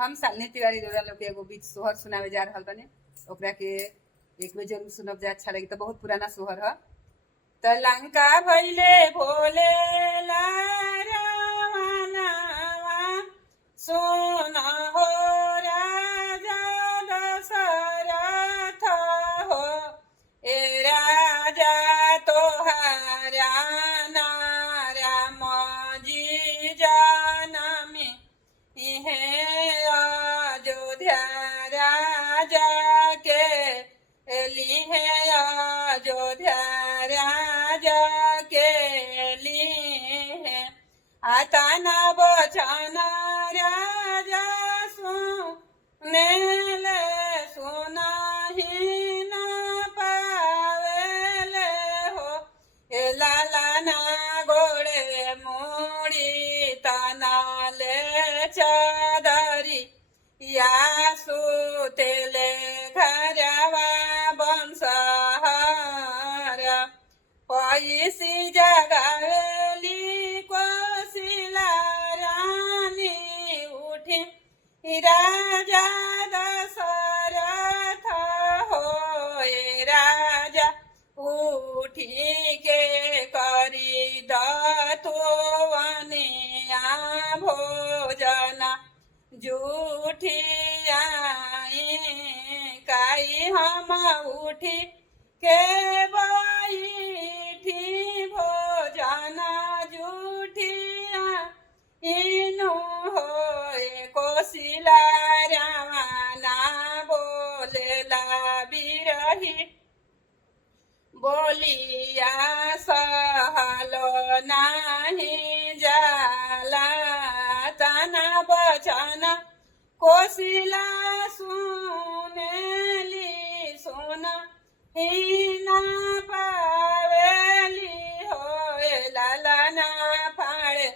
हम शालिनी तिवारी रउरा लोग के एगो बीच सोहर सुनावे जा रहल बानी। ओकरा के एक बेर जरूर सुनब जा, अच्छा लगी। तो बहुत पुराना सोहर ह। त लंका भइले भोले रावणवा, सुन हो राजा दशरथ हो। ए राजा तोहारा राम जी जनमी इहे अयोध्या राजा के लिहे, अयोध्या राजा के लिहे। आता न बचन राजा सुनेले, सुनहि न पावेले हो। ए लाला ना गोड़े मुड़ी तनाले चादरी, या सुतेले घरवा बंसहार। पैसी जगावेली कोशिला रानी, उठी राजा दशरथ हो। ए राजा उठी के करी दतुवनिया भोजन, जूठी आई काई हम उठी के बैठी भोजन, जूठिया इनु हो। कोशिला रावणा बोलेला बिरही, बोलिया सहलो नाही जाला। तना बचन कोशिला सुनेली, सुन हिना पावेली हो। लाला ना फाड़े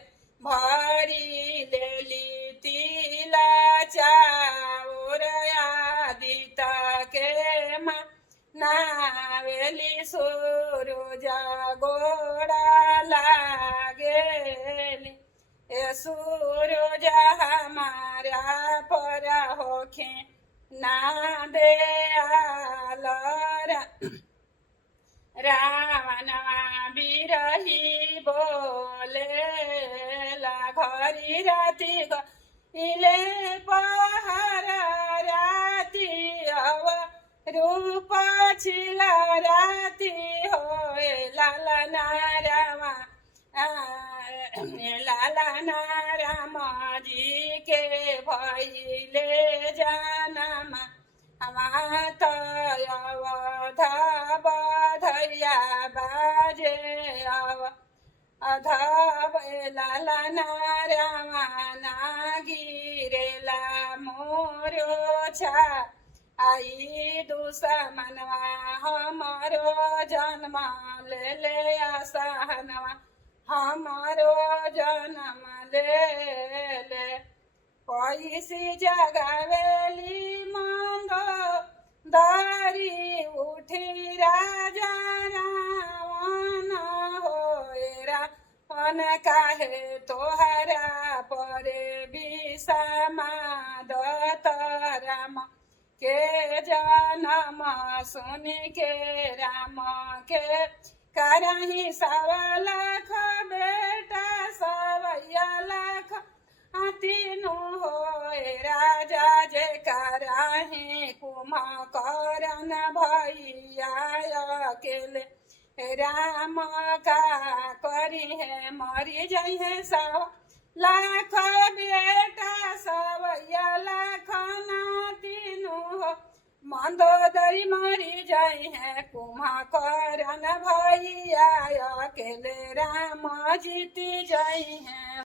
भरी लेली तिला चाउर, आदित के नावेली सूरज गोड़ा लागेली। ए सूरज हमारा पर होखे ना दे आलरा। रावणवा बिरही बोलेला, घरी राती गइले पहर राती अव रूप छिला राती हो। लाला ना राम जी के भइले जनमा, मात अवध बधैया बाजे अधब। लाला ना रावणा गिरेला मोरो छा, आई दुश्मनवा हमारो जन्म ले ले आसनवा, हमारो जन्म ले ले। पैसी जगावेली मंदो दारी, उठी राजा रावण हो। रावण काहे तोहरा परे विषमादत, राम के जनम सुन के राम के करही 1.25 लाख बेटा, 1.25 लाख तीनू हो। राजा जे करही कुंभकर्ण भैया अकेले, राम का करी है मरी जाइ है 100 लाख बेटा, 1.25 लाख तीनू हो। मंदोदरी मरी जाइ है कुंभकर्ण भैया अकेले, राम जीती जाइ है।